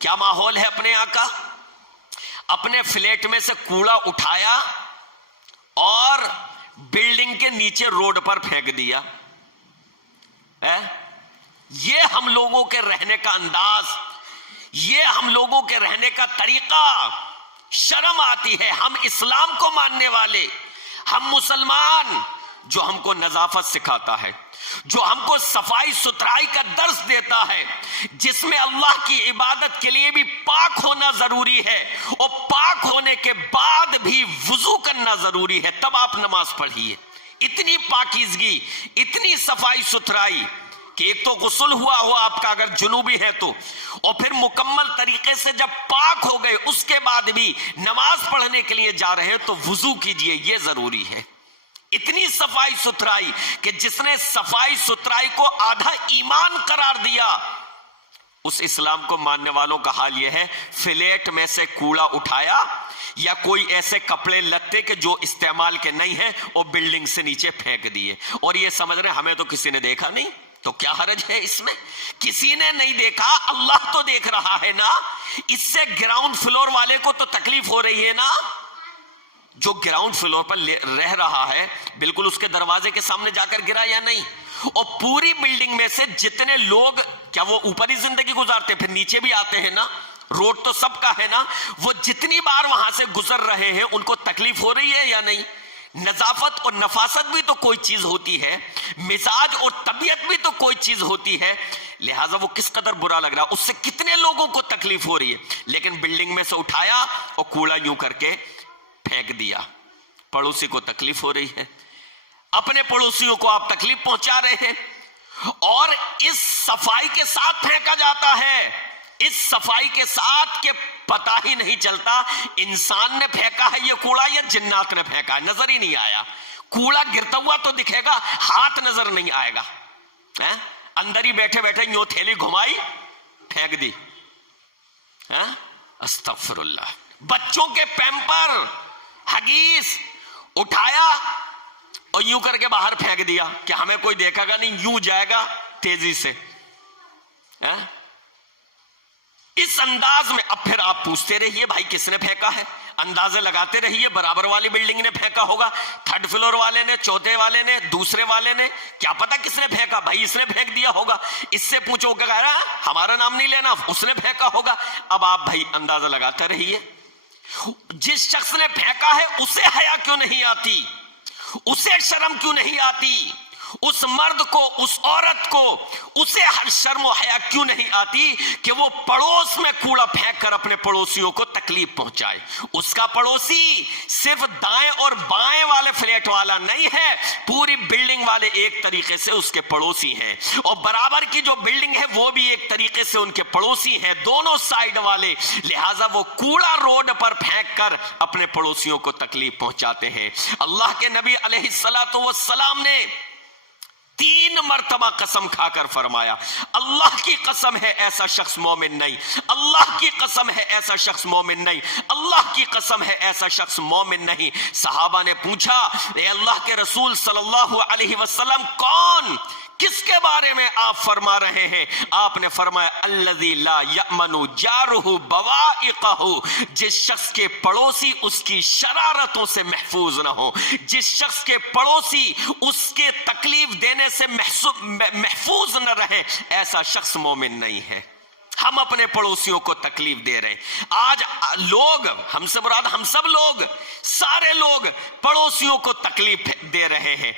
کیا ماحول ہے اپنے یہاں کا؟ اپنے فلیٹ میں سے کوڑا اٹھایا اور بلڈنگ کے نیچے روڈ پر پھینک دیا. یہ ہم لوگوں کے رہنے کا انداز، یہ ہم لوگوں کے رہنے کا طریقہ. شرم آتی ہے. ہم اسلام کو ماننے والے، ہم مسلمان، جو ہم کو نظافت سکھاتا ہے، جو ہم کو صفائی ستھرائی کا درس دیتا ہے، جس میں اللہ کی عبادت کے لیے بھی پاک ہونا ضروری ہے اور پاک ہونے کے بعد بھی وضو کرنا ضروری ہے، تب آپ نماز پڑھیے. اتنی پاکیزگی، اتنی صفائی ستھرائی کہ ایک تو غسل ہوا آپ کا اگر جنوبی ہے تو، اور پھر مکمل طریقے سے جب پاک ہو گئے اس کے بعد بھی نماز پڑھنے کے لیے جا رہے تو وضو کیجئے، یہ ضروری ہے. اتنی صفائی ستھرائی کہ جس نے صفائی ستھرائی کو آدھا ایمان قرار دیا، اس اسلام کو ماننے والوں کا حال یہ ہے فلیٹ میں سے کوڑا اٹھایا یا کوئی ایسے کپڑے لتے کہ جو استعمال کے نہیں ہیں اور بلڈنگ سے نیچے پھینک دیے، اور یہ سمجھ رہے ہمیں تو کسی نے دیکھا نہیں، تو کیا حرج ہے اس میں؟ کسی نے نہیں دیکھا، اللہ تو دیکھ رہا ہے نا. اس سے گراؤنڈ فلور والے کو تو تکلیف ہو رہی ہے نا. جو گراؤنڈ فلور پر رہ رہا ہے بالکل اس کے دروازے کے سامنے جا کر گرا یا نہیں؟ اور پوری بلڈنگ میں سے جتنے لوگ، کیا وہ اوپر ہی زندگی گزارتے پھر نیچے بھی آتے ہیں نا؟ روڈ تو سب کا ہے نا. وہ جتنی بار وہاں سے گزر رہے ہیں ان کو تکلیف ہو رہی ہے یا نہیں؟ نظافت اور نفاست بھی تو کوئی چیز ہوتی ہے، مزاج اور طبیعت بھی تو کوئی چیز ہوتی ہے. لہٰذا وہ کس قدر برا لگ رہا، اس سے کتنے لوگوں کو تکلیف ہو رہی ہے. لیکن بلڈنگ میں سے اٹھایا اور کوڑا یوں کر کے پھینک دیا. پڑوسی کو تکلیف ہو رہی ہے، اپنے پڑوسیوں کو آپ تکلیف پہنچا رہے ہیں، اور اس صفائی کے ساتھ پھینکا جاتا ہے، اس صفائی کے ساتھ کہ پتہ ہی نہیں چلتا انسان نے پھینکا ہے یہ کوڑا یا جنات نے پھینکا ہے، نظر ہی نہیں آیا. کوڑا گرتا ہوا تو دکھے گا، ہاتھ نظر نہیں آئے گا. اندر ہی بیٹھے بیٹھے یوں تھیلی گھمائی پھینک دی. استغفر اللہ. بچوں کے پیمپر، ہگیس اٹھایا اور یوں کر کے باہر پھینک دیا کہ ہمیں کوئی دیکھا گا نہیں، یوں جائے گا تیزی سے. اس انداز میں اب پھر آپ پوچھتے رہیے بھائی کس نے پھینکا ہے، اندازے لگاتے رہیے. برابر والی بلڈنگ نے پھینکا ہوگا، تھرڈ فلور والے نے، چوتھے والے نے، دوسرے والے نے، کیا پتا کس نے پھینکا. بھائی اس نے پھینک دیا ہوگا، اس سے پوچھو کہ ہمارا نام نہیں لینا، اس نے پھینکا ہوگا. اب آپ بھائی اندازہ لگاتے رہیے. جس شخص نے پھینکا ہے اسے حیا کیوں نہیں آتی، اسے شرم کیوں نہیں آتی؟ اس مرد کو، اس عورت کو، اسے ہر شرم و حیا کیوں نہیں آتی کہ وہ پڑوس میں کوڑا پھینک کر اپنے پڑوسیوں کو تکلیف پہنچائے؟ اس کا پڑوسی صرف دائیں اور بائیں والے فلیٹ والا نہیں ہے، پوری بلڈنگ والے ایک طریقے سے اس کے پڑوسی ہیں، اور برابر کی جو بلڈنگ ہے وہ بھی ایک طریقے سے ان کے پڑوسی ہیں، دونوں سائیڈ والے. لہٰذا وہ کوڑا روڈ پر پھینک کر اپنے پڑوسیوں کو تکلیف پہنچاتے ہیں. اللہ کے نبی علیہ الصلوۃ والسلام نے 3 مرتبہ قسم کھا کر فرمایا اللہ کی قسم ہے ایسا شخص مومن نہیں، اللہ کی قسم ہے ایسا شخص مومن نہیں، اللہ کی قسم ہے ایسا شخص مومن نہیں. صحابہ نے پوچھا اے اللہ کے رسول صلی اللہ علیہ وسلم کون، کس کے بارے میں آپ فرما رہے ہیں؟ آپ نے فرمایا الذی لا یأمن جارہ بوائقہ، جس شخص کے پڑوسی اس کی شرارتوں سے محفوظ نہ ہو، جس شخص کے پڑوسی اس کے تکلیف دینے سے محفوظ نہ رہے، ایسا شخص مومن نہیں ہے. ہم اپنے پڑوسیوں کو تکلیف دے رہے ہیں. آج لوگ، ہم سے مراد ہم سب لوگ، سارے لوگ پڑوسیوں کو تکلیف دے رہے ہیں.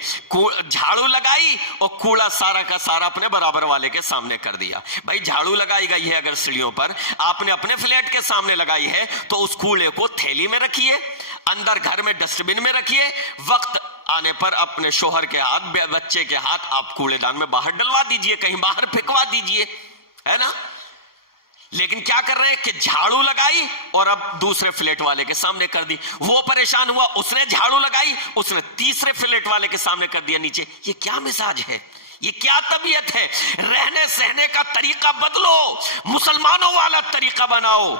جھاڑو لگائی اور کوڑا سارا کا سارا اپنے برابر والے کے سامنے کر دیا. بھائی جھاڑو لگائی گئی ہے اگر سیڑھیوں پر، آپ نے اپنے فلیٹ کے سامنے لگائی ہے تو اس کوڑے کو تھیلی میں رکھیے، اندر گھر میں ڈسٹ بن میں رکھیے، وقت آنے پر اپنے شوہر کے ہاتھ، بچے کے ہاتھ آپ کوڑے دان میں باہر ڈلوا دیجئے، کہیں باہر پھینکوا دیجئے، ہے نا. لیکن کیا کر رہے ہیں کہ جھاڑو لگائی اور اب دوسرے فلیٹ والے کے سامنے کر دی. وہ پریشان ہوا، اس نے جھاڑو لگائی، اس نے تیسرے فلیٹ والے کے سامنے کر دیا نیچے. یہ کیا مزاج ہے، یہ کیا طبیعت ہے؟ رہنے سہنے کا طریقہ بدلو، مسلمانوں والا طریقہ بناؤ.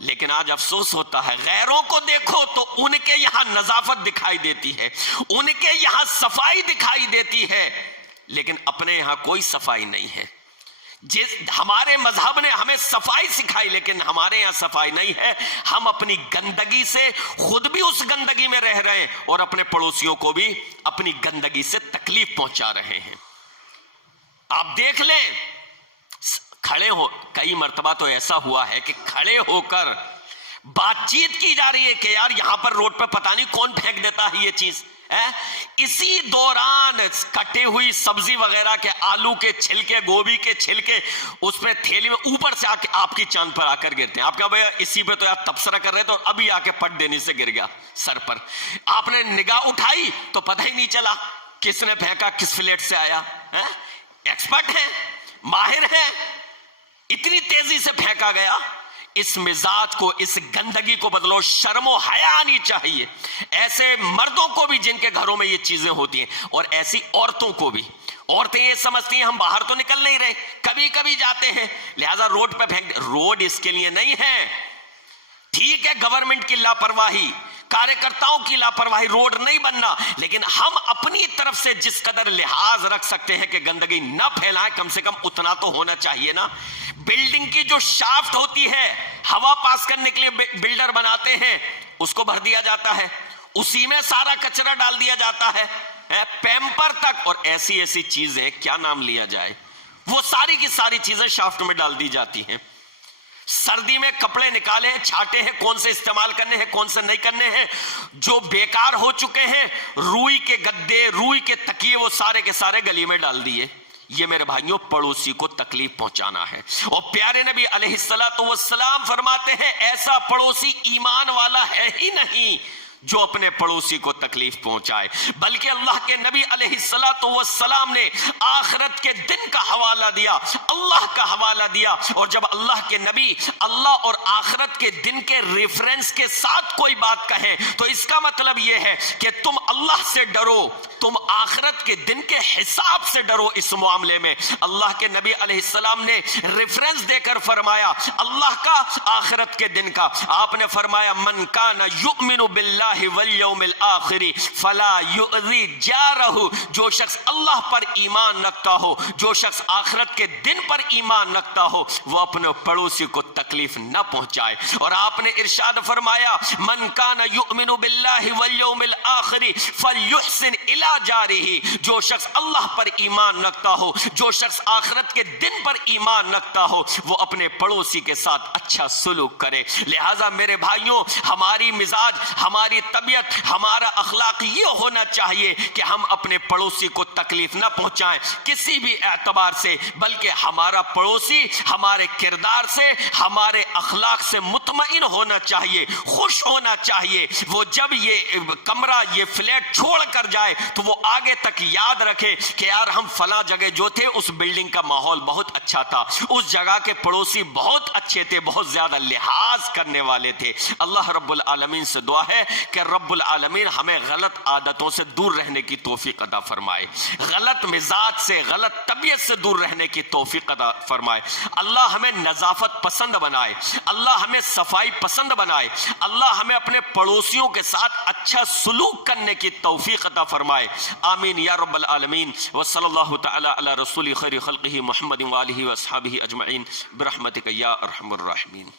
لیکن آج افسوس ہوتا ہے، غیروں کو دیکھو تو ان کے یہاں نظافت دکھائی دیتی ہے، ان کے یہاں صفائی دکھائی دیتی ہے، لیکن اپنے یہاں کوئی صفائی نہیں ہے. ہمارے مذہب نے ہمیں صفائی سکھائی، لیکن ہمارے یہاں صفائی نہیں ہے. ہم اپنی گندگی سے خود بھی اس گندگی میں رہ رہے ہیں اور اپنے پڑوسیوں کو بھی اپنی گندگی سے تکلیف پہنچا رہے ہیں. آپ دیکھ لیں، کھڑے ہو، کئی مرتبہ تو ایسا ہوا ہے کہ کھڑے ہو کر بات چیت کی جا رہی ہے کہ یار یہاں پر روڈ پہ پتہ نہیں کون پھینک دیتا ہے یہ چیز. اسی دوران کٹے ہوئی سبزی وغیرہ کے، آلو کے چھلکے، گوبھی کے چھلکے اس میں تھیلی میں اوپر سے آپ کی چاند پر آ کر گرتے ہیں. آپ کہا بھائی اسی پہ تو یار تبصرہ کر رہے تھے اور ابھی آ کے پٹ دینے سے گر گیا سر پر. آپ نے نگاہ اٹھائی تو پتہ ہی نہیں چلا کس نے پھینکا، کس فلیٹ سے آیا. ایکسپرٹ ہیں، ماہر ہیں، اتنی تیزی سے پھینکا گیا. اس مزاج کو، اس گندگی کو بدلو. شرم و حیا آنی چاہیے ایسے مردوں کو بھی جن کے گھروں میں یہ چیزیں ہوتی ہیں، اور ایسی عورتوں کو بھی. عورتیں یہ سمجھتی ہیں ہم باہر تو نکل نہیں رہے، کبھی کبھی جاتے ہیں لہذا روڈ پہ پھینک. روڈ اس کے لیے نہیں ہے. ٹھیک ہے گورنمنٹ کی لاپرواہی، کارکرتاؤں کی لاپرواہی، روڈ نہیں بننا، لیکن ہم اپنی طرف سے جس قدر لحاظ رکھ سکتے ہیں کہ گندگی نہ پھیلائیں، کم سے کم اتنا تو ہونا چاہیے نا. بلڈنگ کی جو شافٹ ہوتی ہے، ہوا پاس کرنے کے لیے بلڈر بناتے ہیں، اس کو بھر دیا جاتا ہے، اسی میں سارا کچرا ڈال دیا جاتا ہے، پیمپر تک اور ایسی ایسی چیزیں، کیا نام لیا جائے، وہ ساری کی ساری چیزیں شافٹ میں ڈال دی جاتی ہیں. سردی میں کپڑے نکالے ہیں، چھاٹے ہیں، کون سے استعمال کرنے ہیں کون سے نہیں کرنے ہیں، جو بیکار ہو چکے ہیں، روئی کے گدے، روئی کے تکیے، وہ سارے کے سارے گلی میں ڈال دیے. یہ میرے بھائیوں پڑوسی کو تکلیف پہنچانا ہے. اور پیارے نبی علیہ السلام فرماتے ہیں ایسا پڑوسی ایمان والا ہے ہی نہیں جو اپنے پڑوسی کو تکلیف پہنچائے، بلکہ اللہ کے نبی علیہ السلام نے آخرت کے دن کا حوالہ دیا، اللہ کا حوالہ دیا. اور جب اللہ کے نبی اللہ اور آخرت کے دن کے ریفرنس کے ساتھ کوئی بات کہیں تو اس کا مطلب یہ ہے کہ تم اللہ سے ڈرو، تم آخرت کے دن کے حساب سے ڈرو. اس معاملے میں اللہ کے نبی علیہ السلام نے ریفرنس دے کر فرمایا اللہ کا، آخرت کے دن کا. آپ نے فرمایا من کان یؤمن باللہ والیوم الآخر فلا یؤذی جارہ، جو شخص اللہ پر ایمان رکھتا ہو، جو شخص آخرت کے دن پر ایمان رکھتا ہو، وہ اپنے پڑوسی کو تکلیف نہ پہنچائے. اور آپ نے ارشاد فرمایا من کان یؤمن باللہ والیوم الآخر فلیحسن الی جارہ، جو شخص اللہ پر ایمان رکھتا ہو، جو شخص آخرت کے دن پر ایمان رکھتا ہو، وہ اپنے پڑوسی کے ساتھ اچھا سلوک کرے. لہذا میرے بھائیوں، ہماری مزاج، ہماری طبیعت، ہمارا اخلاق یہ ہونا چاہیے کہ ہم اپنے پڑوسی کو تکلیف نہ پہنچائیں کسی بھی اعتبار سے، بلکہ ہمارا پڑوسی ہمارے کردار سے، ہمارے اخلاق سے مطمئن ہونا چاہیے، خوش ہونا چاہیے. وہ جب یہ کمرہ، یہ فلیٹ چھوڑ کر جائے تو وہ آگے تک یاد رکھے کہ یار ہم فلاں جگہ جو تھے اس بلڈنگ کا ماحول بہت اچھا تھا، اس جگہ کے پڑوسی بہت اچھے تھے، بہت زیادہ لحاظ کرنے والے تھے. اللہ رب العالمین سے دعا ہے کہ رب العالمین ہمیں غلط عادتوں سے دور رہنے کی توفیق عطا فرمائے، غلط مزاج سے، غلط طبیعت سے دور رہنے کی توفیق عطا فرمائے. اللہ ہمیں نظافت پسند بنائے، اللہ ہمیں صفائی پسند بنائے، اللہ ہمیں اپنے پڑوسیوں کے ساتھ اچھا سلوک کرنے کی توفیق عطا فرمائے. آمین یا رب العالمین. وصلی اللہ تعالی علی رسول خیر خلقہ محمد وآلہ واصحابہ اجمعین برحمتک یا ارحم الراحمین.